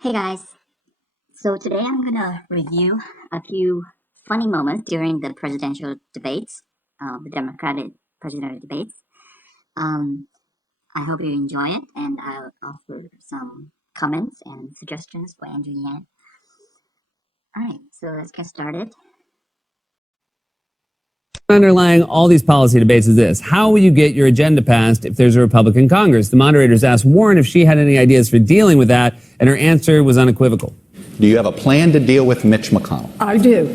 Hey guys, so today I'm gonna review a few funny moments during the presidential debates, the Democratic presidential debates. I hope you enjoy it, and I'll offer some comments and suggestions for Andrew Yang. Alright, so let's get started. Underlying all these policy debates is this: how will you get your agenda passed if there's a Republican Congress? The moderators asked Warren if she had any ideas for dealing with that, and her answer was unequivocal. Do you have a plan to deal with Mitch McConnell? I do.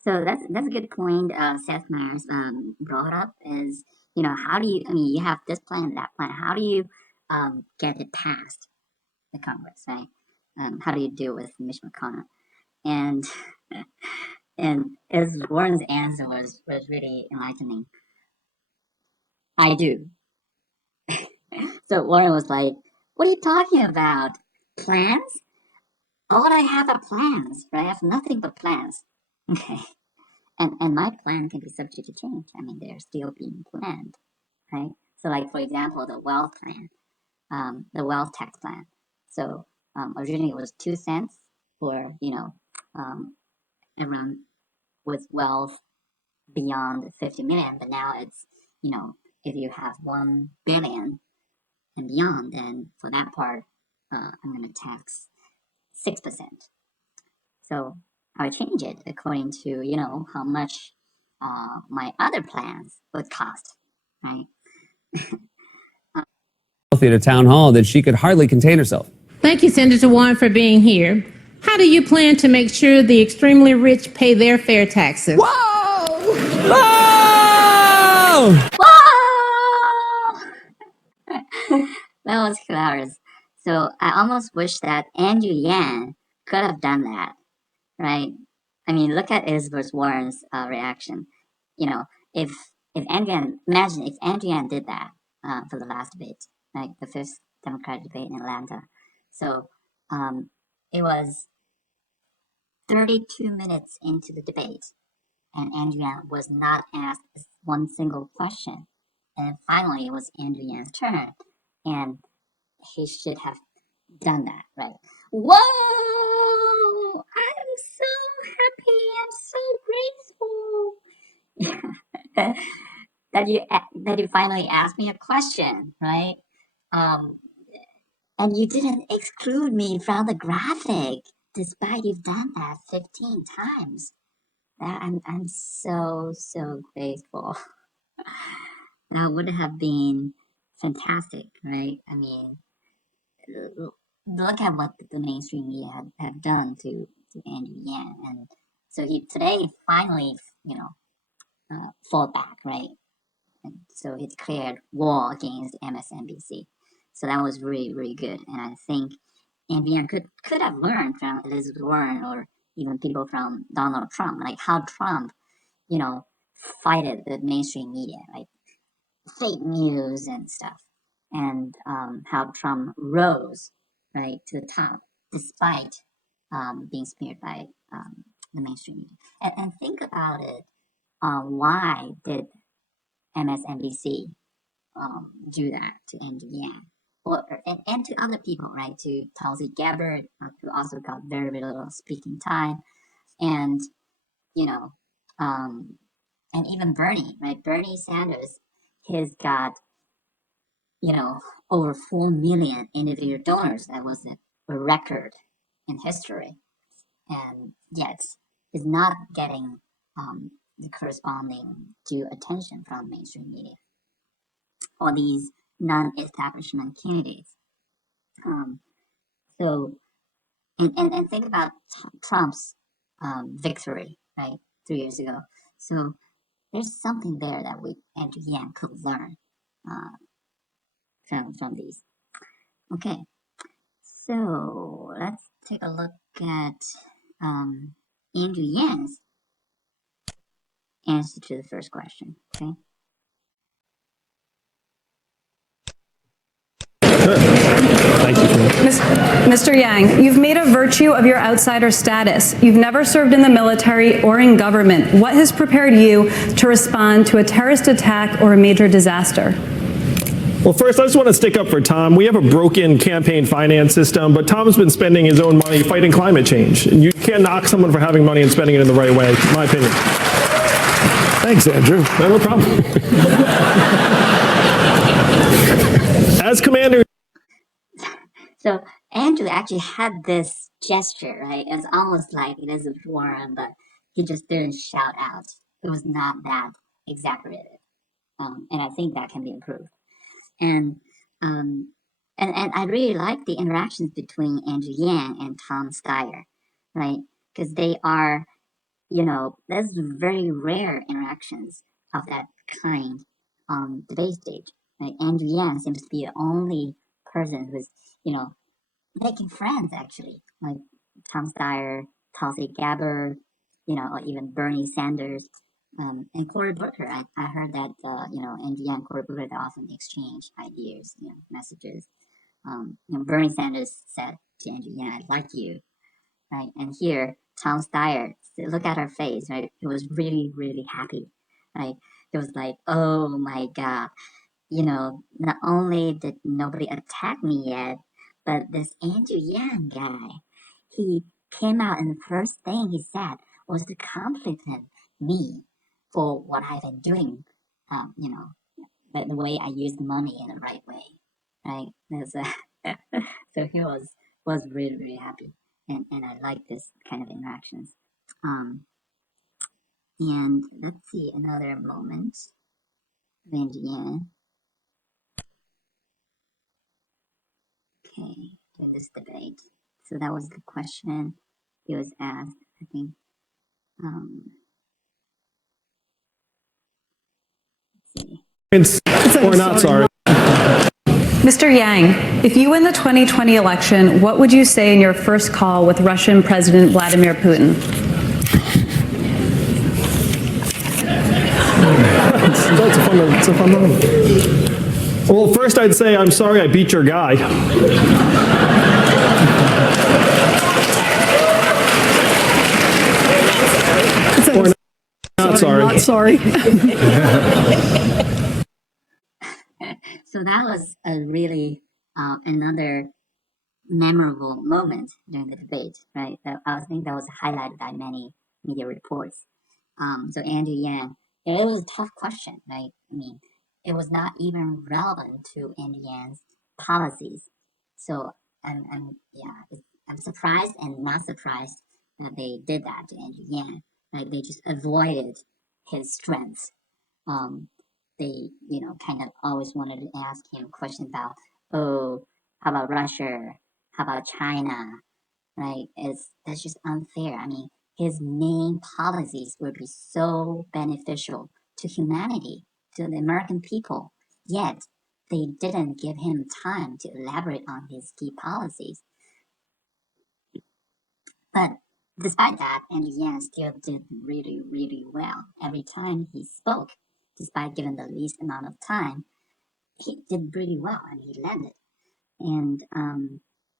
So that's a good point. Seth Meyers brought up is, how do you? You have this plan, that plan. How do you get it passed the Congress, right? How do you deal with Mitch McConnell? And as Warren's answer was really enlightening. I do. So Warren was like, "What are you talking about? Plans? All I have are plans, right? I have nothing but plans." Okay. And my plan can be subject to change. They're still being planned, right? So, like, for example, the wealth plan, the wealth tax plan. So, originally it was 2 cents for, everyone with wealth beyond 50 million, but now it's, if you have 1 billion and beyond, then for that part, I'm going to tax 6%. So, I'll change it according to, how much my other plans would cost, right? At a town hall that she could hardly contain herself. Thank you, Senator Warren, for being here. How do you plan to make sure the extremely rich pay their fair taxes? Whoa! Whoa! Whoa! That was hilarious. So I almost wish that Andrew Yang could have done that, right? Look at Elizabeth Warren's reaction. If Andrew Yang did that for the last debate, like the first Democratic debate in Atlanta. So it was 32 minutes into the debate, and Andrew Yang was not asked one single question. And finally, it was Andrew Yang's turn, and he should have done that, right? Whoa! I'm so happy. I'm so grateful that you finally asked me a question, right? And you didn't exclude me from the graphic, despite you've done that 15 times. I'm so grateful. That would have been fantastic, right? Look at what the mainstream media have done to Andrew Yang, and so he today finally, fought back, right? And so he declared war against MSNBC. So that was really good, and I think Andrew Yang could have learned from Elizabeth Warren or even people from Donald Trump, like how Trump, fighted the mainstream media, like fake news and stuff, and how Trump rose right to the top despite being smeared by the mainstream media. And think about it. Why did MSNBC do that to Andrew Yang? And to other people, right? To Tulsi Gabbard, who also got very little speaking time, and and even Bernie, right? Bernie Sanders, he's got over 4 million individual donors. That was a record in history, and yet is not getting the corresponding due attention from mainstream media or these non-establishment candidates. So, and think about Trump's victory, right, 3 years ago. So there's something there that Andrew Yang could learn from these. Okay, so let's take a look at Andrew Yang's answer to the first question. Okay. Thank you. Mr. Yang, you've made a virtue of your outsider status. You've never served in the military or in government. What has prepared you to respond to a terrorist attack or a major disaster? Well, first, I just want to stick up for Tom. We have a broken campaign finance system, but Tom's been spending his own money fighting climate change. And you can't knock someone for having money and spending it in the right way, in my opinion. Thanks, Andrew. No problem. As commander. So Andrew actually had this gesture, right? It's almost like Elizabeth Warren, but he just didn't shout out. It was not that exaggerated. And I think that can be improved. And I really like the interactions between Andrew Yang and Tom Steyer, right? Because they are, there's very rare interactions of that kind on the debate stage. Right? Andrew Yang seems to be the only person who's, making friends actually, like Tom Steyer, Tulsi Gabbard, or even Bernie Sanders. And Cory Booker, I heard that, Andrew Yang and Cory Booker, they often exchange ideas, messages. Bernie Sanders said to Andrew Yang, I like you, right? And here, Tom Steyer, look at her face, right? He was really, really happy, right? It was like, oh my God, not only did nobody attack me yet, but this Andrew Yang guy, he came out and the first thing he said was to compliment me for what I've been doing, the way I use money in the right way, right? So he was really, really happy, and I like this kind of interactions. And let's see another moment of Andrew Yang. Okay, in this debate. So that was the question he was asked, I think. Let's see. Or not, sorry. Mr. Yang, if you win the 2020 election, what would you say in your first call with Russian President Vladimir Putin? It's a fun moment. Well, first I'd say, I'm sorry I beat your guy. Or not sorry. Not sorry. So that was a really another memorable moment during the debate, right? I think that was highlighted by many media reports. So Andrew Yang, it was a tough question, right? I mean, it was not even relevant to Andrew Yang's policies. So I'm surprised and not surprised that they did that to Andrew Yang. Like they just avoided his strengths. They, kind of always wanted to ask him questions about, oh, how about Russia? How about China? Right? That's just unfair. I mean, his main policies would be so beneficial to humanity, to the American people. Yet, they didn't give him time to elaborate on his key policies. But despite that, Andrew Yang still did really, really well. Every time he spoke, despite given the least amount of time, he did really well and he landed. And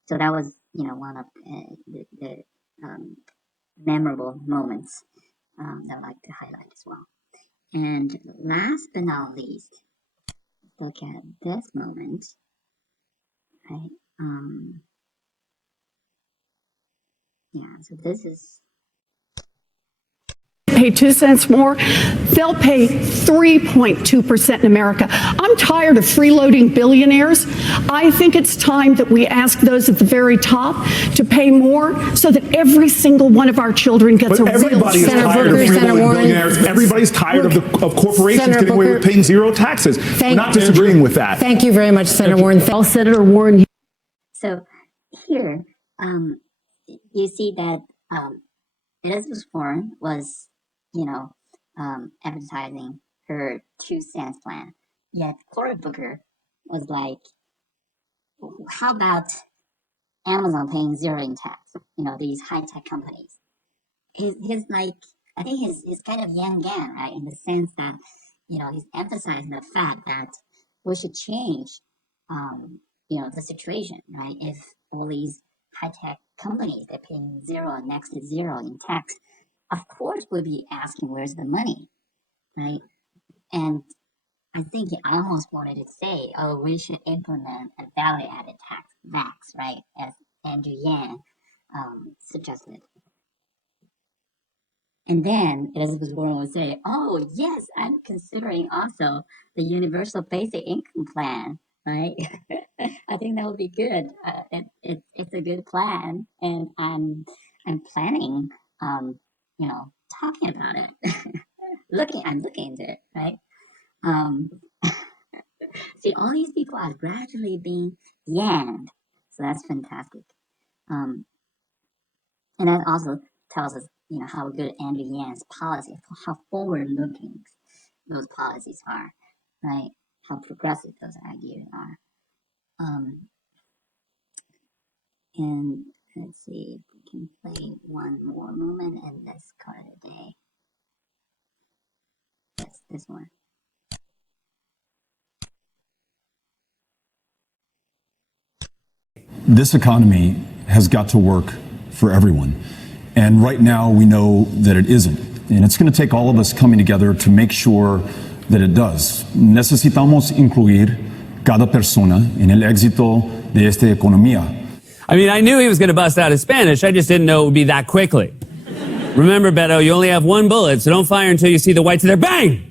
so that was, one of the memorable moments that I'd like to highlight as well. And last but not least, look at this moment, right? So this is pay 2 cents more, they'll pay 3.2% in America. I'm tired of freeloading billionaires. I think it's time that we ask those at the very top to pay more so that every single one of our children gets a real Everybody is tired of freeloading billionaires. Everybody's tired of corporations getting away with paying zero taxes. We're not disagreeing with that. Thank you very much, Senator Warren. Senator Warren. So here, you see that Elizabeth Warren was, advertising her 2 cents plan. Yet Cory Booker was like, how about Amazon paying zero in tax? These high-tech companies. He's like, I think he's kind of yang-gang, right? In the sense that, he's emphasizing the fact that we should change, the situation, right? If all these high-tech companies, they're paying zero, next to zero in tax, of course we'll be asking where's the money, right? And I think he almost wanted to say, "Oh, we should implement a value-added tax, right?" As Andrew Yang suggested. And then Elizabeth Warren would say, "Oh, yes, I'm considering also the universal basic income plan, right?" I think that would be good. It's a good plan, and I'm planning, talking about it. I'm looking into it, right? See, all these people are gradually being yanged, so that's fantastic. And that also tells us, how good Andrew Yang's policy, how forward-looking those policies are, right? How progressive those ideas are. And let's see if we can play one more moment and let's call it a day. Yes, this one. This economy has got to work for everyone. And right now we know that it isn't. And it's going to take all of us coming together to make sure that it does. Necesitamos incluir cada persona en el éxito de esta economía. I mean, I knew he was going to bust out his Spanish. I just didn't know it would be that quickly. Remember, Beto, you only have one bullet, so don't fire until you see the whites of their bang!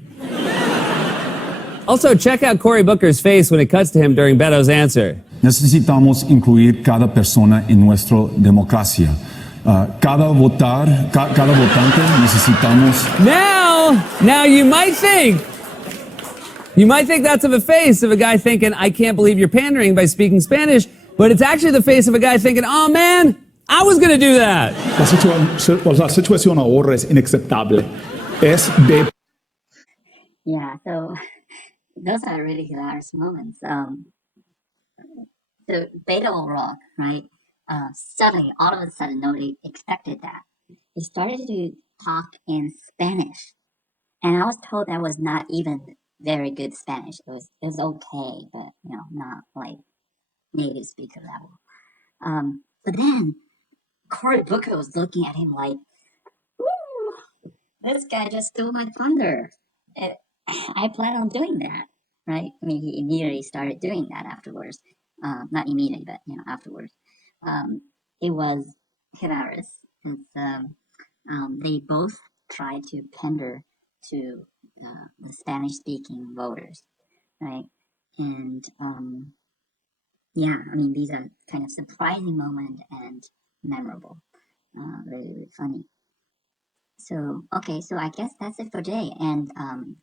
Also, check out Cory Booker's face when it cuts to him during Beto's answer. Necesitamos incluir cada persona en nuestra democracia. Cada votante necesitamos. Now you might think that's of a face of a guy thinking, I can't believe you're pandering by speaking Spanish, but it's actually the face of a guy thinking, oh man, I was going to do that. La situación ahora es inaceptable. Yeah, so those are really hilarious moments. So Beto O'Rourke, right? Suddenly, all of a sudden, nobody expected that. He started to talk in Spanish, and I was told that was not even very good Spanish. It was okay, but not like native speaker level. But then Cory Booker was looking at him like, "Woo, this guy just stole my thunder." I plan on doing that, right? I mean, he immediately started doing that afterwards. Not immediately, but afterwards. It was hilarious. They both tried to pander to the Spanish-speaking voters, right? And yeah, I mean, these are kind of surprising moment and memorable, really, really funny. So okay, so I guess that's it for today, and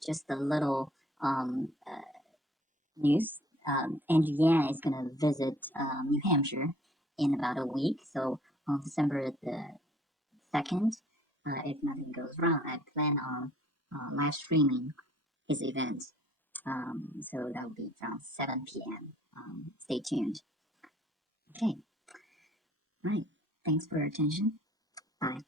just a little news. Andrew Yang is going to visit New Hampshire in about a week. So on December the 2nd, if nothing goes wrong, I plan on live streaming his event. So that will be around 7 p.m. Stay tuned. Okay. All right. Thanks for your attention. Bye.